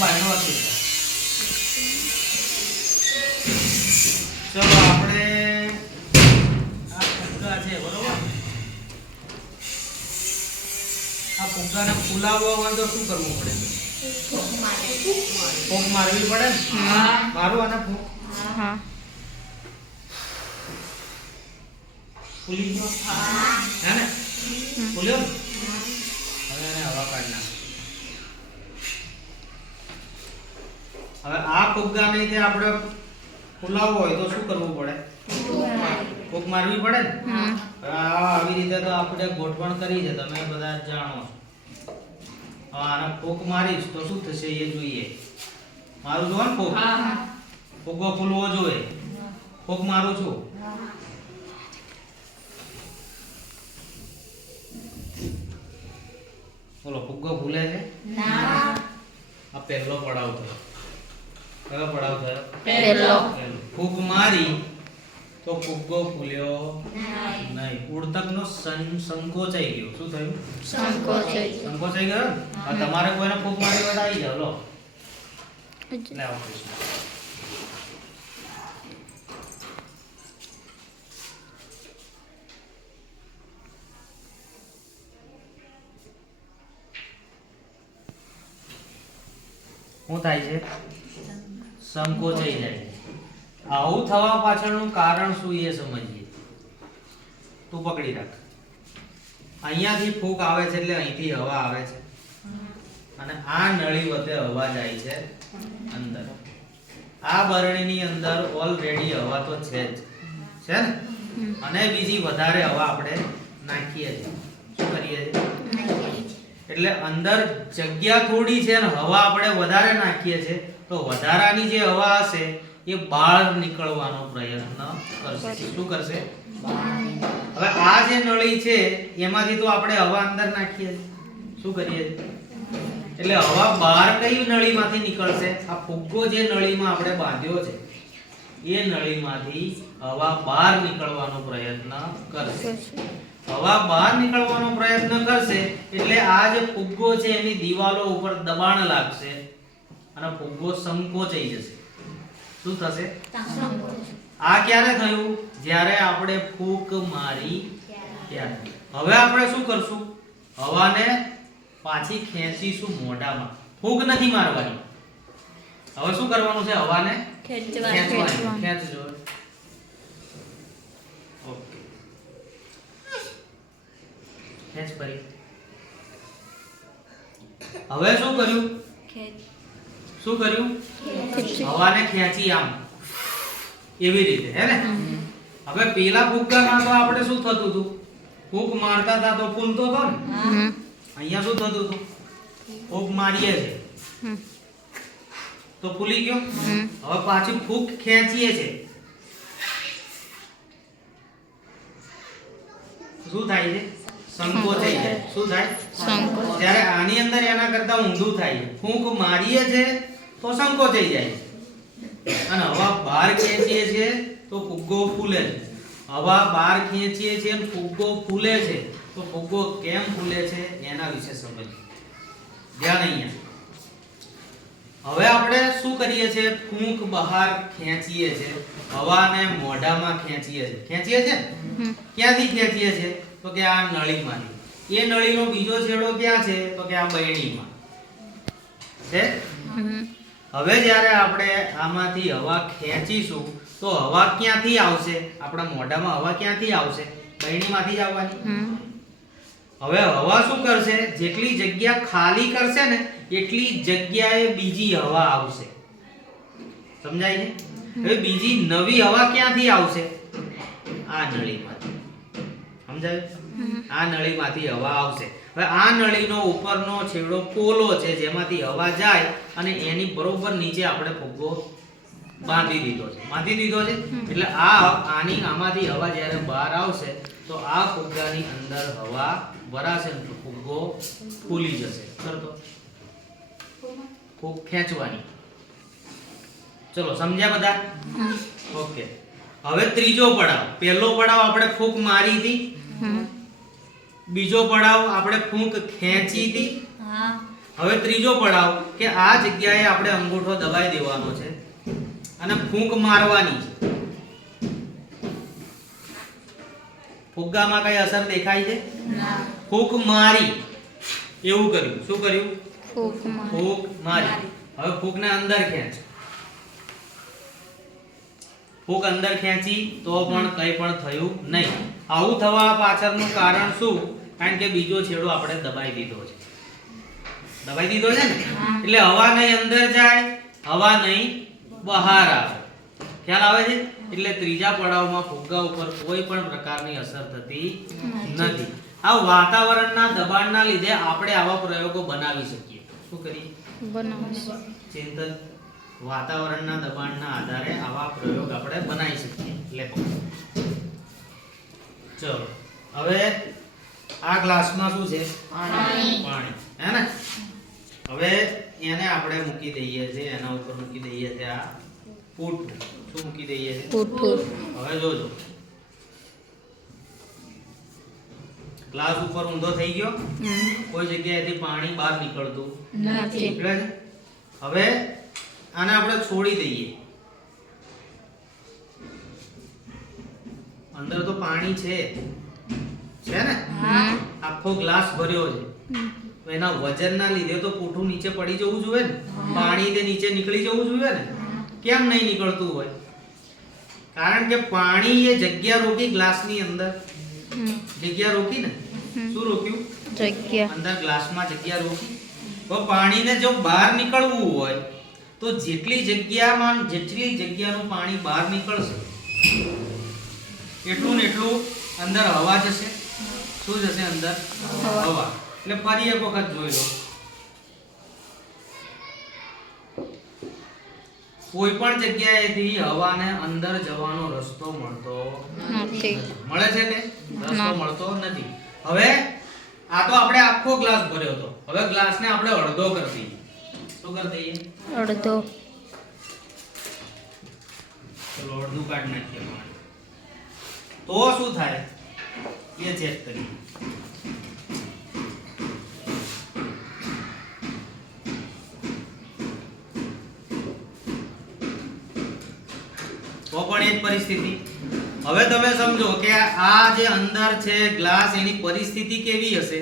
બાયણો હતી. ચલો આપણે આ ફુગ્ગા છે બરોબર. આ ફુગ્ગાને ફૂલાવવા હોય તો શું કરવું પડે? ફૂંક મારવી પડે ને? મારું આને ફૂંક હા ફૂલી ગયો હે ને? ફૂલ્યો ને? હવે એને હવા કાઢી નાખ. હવે આ ફુગ્ગાને તે આપણે ફૂલાવવો હોય તો શું કરવું પડે? ફૂંક મારવી પડે ને? હવે આવી રીતે તો આપણે ગોઠવણ કરી છે, તમે બધા જાણો છો. હવે આને ફૂંક મારીશ તો શું થશે એ જોઈએ. મારું જો ને ફૂંક, ફુગ્ગો ફૂલવો જોઈએ. ફૂંક મારું છું. બોલો ફુગ્ગો ફૂલે છે? આ પહેલો પડાવ થયો. કયો પડાવ થયો? પહેલો. ફૂંક મારી તો ફુગ્ગો ફૂલ્યો નહીં. ઉડતકનો સંકોચાઈ ગયો. શું થયું? સંકોચાઈ ગયો ને? હવે તમારે કોઈને ફૂંક મારી હોય તો આવી જાવ. લો લે આવો કૃષ્ણ. શું થાય છે? સંકોચાઈ જાય છે. આવું થવા પાછળનું કારણ શું એ સમજીએ. તું પકડી રાખ. અહીંયાથી ફૂંક આવે છે એટલે અહીંથી હવા આવે છે અને આ નળી વચ્ચે હવા જાય છે અંદર. આ બરણીની અંદર ઓલરેડી હવા તો છે જ, છે ને? અને બીજી વધારે હવા આપણે નાખીએ છીએ. શું કરીએ છીએ? એટલે અંદર જગ્યા થોડી છે અને હવા આપણે વધારે નાખીએ છીએ તો વધારાની જે હવા હશે એ બહાર નીકળવાનો પ્રયત્ન કરશે. શું કરશે? હવે આ જે નળી છે એમાંથી તો આપણે હવા અંદર નાખીએ છીએ. શું કરીએ છીએ? એટલે હવા બહાર કઈ નળીમાંથી નીકળશે? આ ફુગ્ગો જે નળીમાં આપણે બાંધ્યો છે એ નળીમાંથી હવા બહાર નીકળવાનો પ્રયત્ન કરશે. હવા બહાર નીકળવાનો પ્રયત્ન કરશે એટલે આ જે ફુગ્ગો છે એની દિવાલો ઉપર દબાણ લાગશે અને ફુગ્ગો સંકોચાઈ જશે. શું થશે? આ ક્યારે થયું? જ્યારે આપણે ફૂંક મારી ત્યારે. હવે આપણે શું કરશું? હવાને પાછી ખેંચીશું મોઢામાં. ફૂંક નથી મારવાની. હવે શું કરવાનું છે? હવાને ખેંચવાની. ખેંચજો. ઓકે, ખેંચ પરી. હવે શું કર્યું? શું કર્યું? હવાને ખેંચી આમ એવી રીતે, હે ને? હવે પેલા ફુગ્ગામાં તો આપણે શું થતું હતું? ફૂંક મારતા હતા તો ફૂલતો હતો ને. અહીંયા શું થતું હતું? ફૂંક મારીએ છે તો ફૂલી ગયો. હવે પાછી ફૂંક ખેંચીએ છે. શું થાય છે? સંકોચાઈ જાય. શું થાય? જ્યારે આની અંદર એના કરતા ઊંધું થાય. ફૂંક મારીએ છે તો સંકોચાઈ જાય છે અને હવા બહાર ખેંચીએ છે તો ફુગ્ગો ફૂલે છે. હવા બહાર ખેંચીએ છે અને ફુગ્ગો ફૂલે છે તો ફુગ્ગો કેમ ફૂલે છે એના વિશે સમજીએ. ધ્યાન અહીંયા. હવે આપણે શું કરીએ છે? ફૂંક બહાર ખેંચીએ છે, હવાને મોઢામાં ખેંચીએ છે. ખેંચીએ છે ક્યાંથી ખેંચીએ છે? તો કે આ નળીમાંથી. એ નળીનો બીજો છેડો ક્યાં છે? તો કે આ બરણીમાં છે. હવે જ્યારે આપણે આમાંથી હવા ખેંચીશું તો હવા ક્યાંથી આવશે? આપણા મોઢામાં હવા ક્યાંથી આવશે? બરણીમાંથી જ આવવાની. હવે હવા શું કરશે? જેટલી જગ્યા ખાલી કરશે ને એટલી જગ્યાએ બીજી હવા આવશે. સમજાય છે? હવે બીજી નવી હવા ક્યાંથી આવશે? આ નળીમાંથી. સમજાયું? આ નળીમાંથી હવા આવશે. હવે આ નળીનો ઉપરનો છેડો પોલો છે જેમાંથી હવા જાય અને એની બરોબર નીચે આપણે ફુગ્ગો બાંધી દીધો છે. બાંધી દીધો છે એટલે આમાંથી હવા જ્યારે બહાર આવશે તો આ ફુગ્ગાની અંદર હવા ભરાશે તો ફુગ્ગો ફૂલી જશે. કરતો ફૂંક ખેંચવાની. ચલો સમજ્યા બધા? ઓકે. હવે ત્રીજો પડાવ. પહેલો પડાવ આપણે ફૂંક મારી હતી. બીજો પડાવ આપણે ફૂંક ખેંચી હતી. હવે ત્રીજો પડાવ કે આ જગ્યાએ આપણે અંગૂઠો દબાઈ દેવાનો છે અને ફૂંક મારવાની છે. ફુગ્ગામાં કઈ અસર દેખાય છે? ફૂંક મારી એવું કર્યું. શું કર્યું? ફૂંક મારી. હવે ફૂંકને અંદર ખેંચ. ફૂંક અંદર ખેંચી તો પણ કંઈ પણ થયું નહીં. આવું થવા પાછળનું કારણ શું? કારણ કે બીજો છેડો આપણે દબાઈ દીધો છે. દબાઈ દીધો છે ને એટલે હવા નહીં અંદર જાય, હવા નહીં બહાર આવે. ખ્યાલ આવે છે? એટલે ત્રીજા પડાવમાં ફુગ્ગા ઉપર કોઈ પણ પ્રકારની અસર થતી નથી. આ વાતાવરણના દબાણના લીધે આપણે આવા પ્રયોગો બનાવી શકીએ. શું કરીએ? ચિંતન વાતાવરણના દબાણના આધારે આવા પ્રયોગ આપણે બનાવી શકીએ. લે ચલો હવે આ ગ્લાસમાં શું છે? પાણી. હે ને? હવે એને આપણે મૂકી દઈએ છે, એના ઉપર મૂકી દઈએ છે આ પૂઠું. શું મૂકી દઈએ છે? પૂઠું. હવે જોજો ગ્લાસ ઉપર ઊંધો થઈ ગયો, કોઈ જગ્યાએથી પાણી બહાર નીકળતું નથી. હવે આને આપણે છોડી દઈએ. અંદર તો પાણી છે ને? આખો ગ્લાસ ભર્યો છે. એના વજનના લીધે તો પૂઠું નીચે પડી જવું જોઈએ ને, પાણી તે નીચે નીકળી જવું જોઈએ ને. કેમ નહીં નીકળતું હોય? કારણ કે પાણી એ જગ્યા રોકી ગ્લાસની અંદર. જગ્યા રોકી ને? શું રોક્યું? જગ્યા. અંદર ગ્લાસમાં જગ્યા રોકી. તો પાણીને જો બહાર નીકળવું હોય તો જેટલી જગ્યાનું પાણી બહાર નીકળશે એટલું ને એટલું અંદર હવા જશે. શું જશે? અંદર હવા. એટલે ફરી એક વખત જોઈ લો. કોઈ પણ જગ્યાએથી હવાને અંદર જવાનો રસ્તો મળતો નથી. મળે છે કે રસ્તો મળતો નથી. હવે આ તો આપણે આખો ગ્લાસ ભર્યો હતો. હવે ગ્લાસને આપણે અડધો કરી દઈએ. શું કરી દઈએ? અડધો. ચલો અડધું કાઢી નાખીએ. તો શું થાય એ ચેક કરીએ. તો પણ એ જ પરિસ્થિતિ. હવે તમે સમજો કે આ જે અંદર છે ગ્લાસ, એની પરિસ્થિતિ કેવી હશે?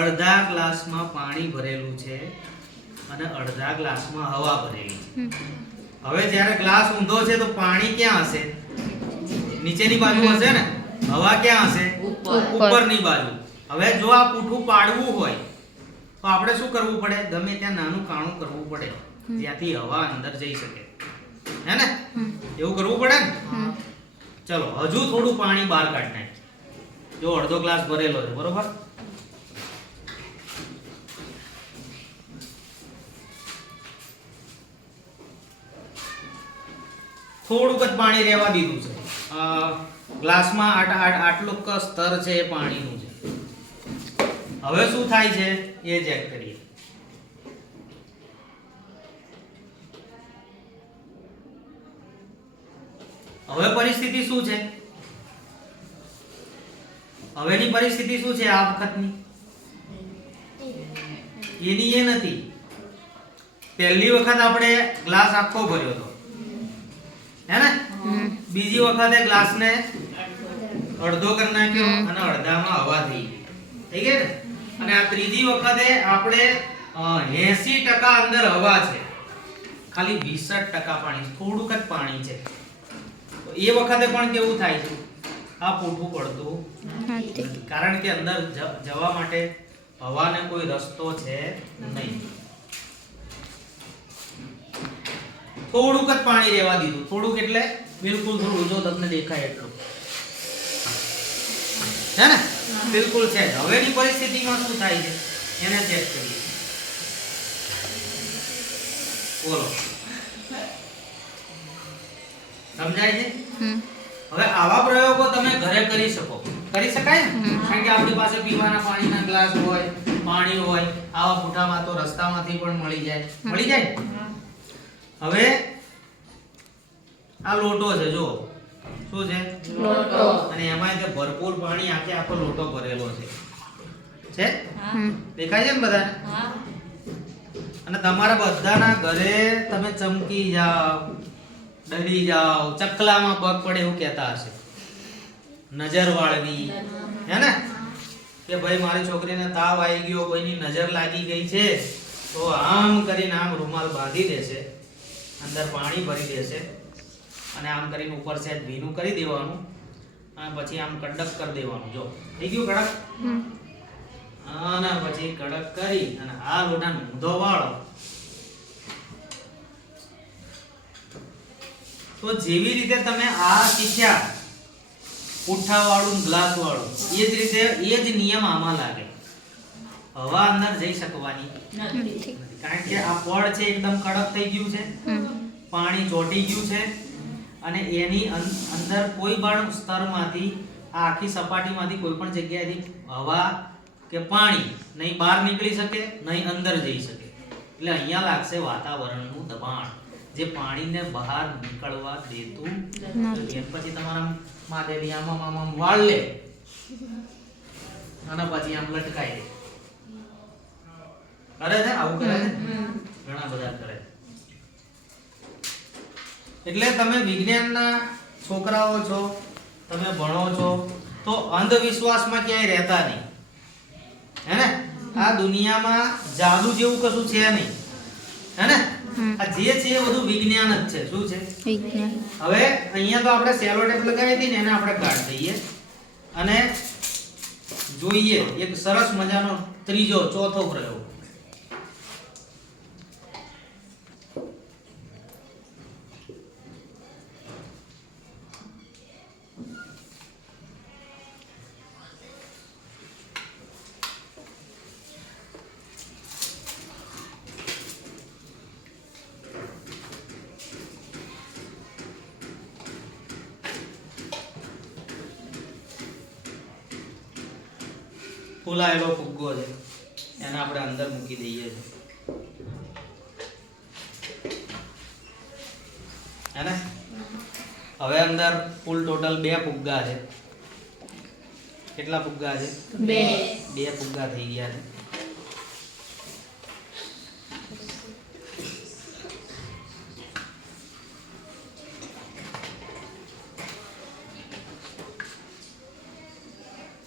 અડધા ગ્લાસમાં પાણી ભરેલું છે અને અડધા ગ્લાસમાં હવા ભરેલી છે. હવે જ્યારે ગ્લાસ ઊંધો છે તો પાણી ક્યાં હશે? નીચેની બાજુ હશે ને. હવા ક્યાં હશે? ઉપરની બાજુ. હવે જો આ પૂઠું પાડવું હોય તો આપણે શું કરવું પડે? ગમે ત્યાં નાનું કાણું કરવું પડે જ્યાંથી હવા અંદર જઈ શકે. હે ને? એવું કરવું પડે ને. ચલો હજુ થોડું પાણી બહાર કાઢી નાખીએ. જો અડધો ગ્લાસ ભરેલો છે, બરોબર? થોડુંક જ પાણી રહેવા દીધું છે. ગ્લાસમાં આટલું સ્તર છે એ પાણીનું છે. હવે શું થાય છે એ ચેક કરીએ. હવે પરિસ્થિતિ શું છે? હવેની પરિસ્થિતિ શું છે આ વખતની? એની એ નથી. પહેલી વખત આપણે ગ્લાસ આખો ભર્યો હતો, હે ને? બીજી વખતે ગ્લાસને અડધો કરી નાખ્યો અને અડધામાં હવા થઈ ગઈ ને? અને આ ત્રીજી વખતે આપણે 80% અંદર હવા છે, ખાલી 20% પાણી, થોડુંક જ પાણી છે. તો એ વખતે પણ કેવું થાય છે? આ પૂઠું પડતું નથી, કારણ કે અંદર જવા માટે હવાને કોઈ રસ્તો છે નહીં. થોડુંક જ પાણી રહેવા દીધું. થોડુંક એટલે બિલકુલ થોડું, જો તમને દેખાય એટલું, હે ને? બિલકુલ છે. હવેની પરિસ્થિતિમાં શું થાય છે એને ચેક કરીએ. બોલો, સમજાય છે? હવે આવા પ્રયોગો તમે ઘરે કરી શકો. કરી શકાય ને? કારણ કે આપણી પાસે પીવાના પાણીના ગ્લાસ હોય, પાણી હોય. આવા પૂઠામાં તો રસ્તામાંથી પણ મળી જાય. મળી જાય. હવે આ લોટો છે, જો શું છે? લોટો. અને એમાં તે ભરપૂર પાણી આખો લોટો ભરેલો છે. છે દેખાય છે ને બધાને અને તમારા બધાના ઘરે તમે ચમકી જાઓ ડરી જાઓ ચકલામાં પગ પડે એવું કહેતા હશે નજર વાળવી હે ને કે ભાઈ મારી છોકરીને તાવ આવી ગયો કોઈની નજર લાગી ગઈ છે તો આમ કરીને આમ રૂમાલ બાંધી દેશે અંદર પાણી ભરી દેશે અને આમ કરીને ઉપર સેજ ભીનું કરી દેવાનું અને પછી આમ કડક કરી દેવાનું જો થઈ ગયું કડક અને પછી કડક કરી અને આ લોટાનો ઊંધો વાળો તો જેવી રીતે તમે આ શીખ્યા પુઠ્ઠા વાળું ગ્લાસ વાળું એ જ રીતે એ જ નિયમ આમાં લાગે હવા અંદર જઈ શકવાની નથી કારણ કે આ પડ છે એકદમ કડક થઈ ગયું છે પાણી ચોટી ગયું છે અને એની અંદર કોઈ પણ સ્તરમાંથી આ આખી સપાટીમાંથી કોઈ પણ જગ્યાએથી હવા કે પાણી નહીં બહાર નીકળી શકે નહીં અંદર જઈ શકે એટલે અહીંયા લાગશે વાતાવરણનું દબાણ જે પાણીને બહાર નીકળવા દેતું નથી પછી તમારા માથેથી આમ વાળ લે અને પછી આમ લટકાઈ દે કરે છે આવું કરે છે ઘણા બધા કરે એટલે તમે વિજ્ઞાનના છોકરાઓ છો તમે ભણો છો તો અંધવિશ્વાસમાં ક્યાંય રહેતા નહીં હે ને આ દુનિયામાં જાદુ જેવું કશું છે નહીં હે ને આ જે છે એ બધું વિજ્ઞાન જ છે શું છે વિજ્ઞાન હવે અહીંયા તો આપણે સેલો ટેપ લગાવી હતી ને એને આપણે કાઢી દઈએ અને જોઈએ એક સરસ મજાનો ત્રીજો ચોથો પ્રયોગ ફૂલાયેલો ફુગ્ગો છે એને આપણે અંદર મૂકી દઈએ છે હે ને હવે અંદર કુલ ટોટલ 2 ફુગ્ગા છે કેટલા ફુગ્ગા છે 2 ફુગ્ગા થઈ ગયા છે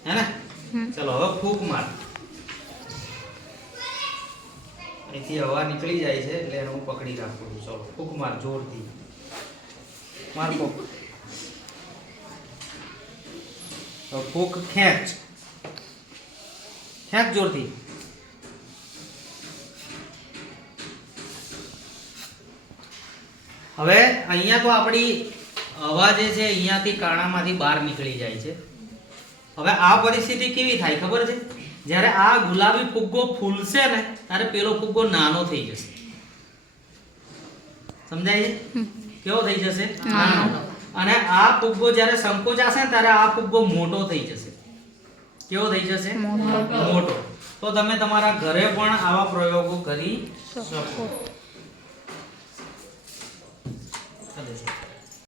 હે ને ચલો હવે ફૂંક માર અહીંથી હવા નીકળી જાય છે એટલે એને હું પકડી રાખું છું ચલો ફૂંક માર જોરથી માર ફૂંક તો ફૂંક ખેંચ જોરથી હવે અહીંયા તો આપણી હવા જે છે અહીંયાથી કાણામાંથી બહાર નીકળી જાય છે હવે આ પરિસ્થિતિ કેવી થાય ખબર છે જ્યારે આ ગુલાબી ફુગ્ગો ફૂલશે ને ત્યારે પેલો ફુગ્ગો નાનો થઈ જશે સમજાય છે કેવો થઈ જશે નાનો અને આ ફુગ્ગો જ્યારે સંકોચાશે ને ત્યારે આ ફુગ્ગો મોટો થઈ જશે કેવો થઈ જશે મોટો તો તમે તમારા ઘરે પણ આવા પ્રયોગો કરી શકો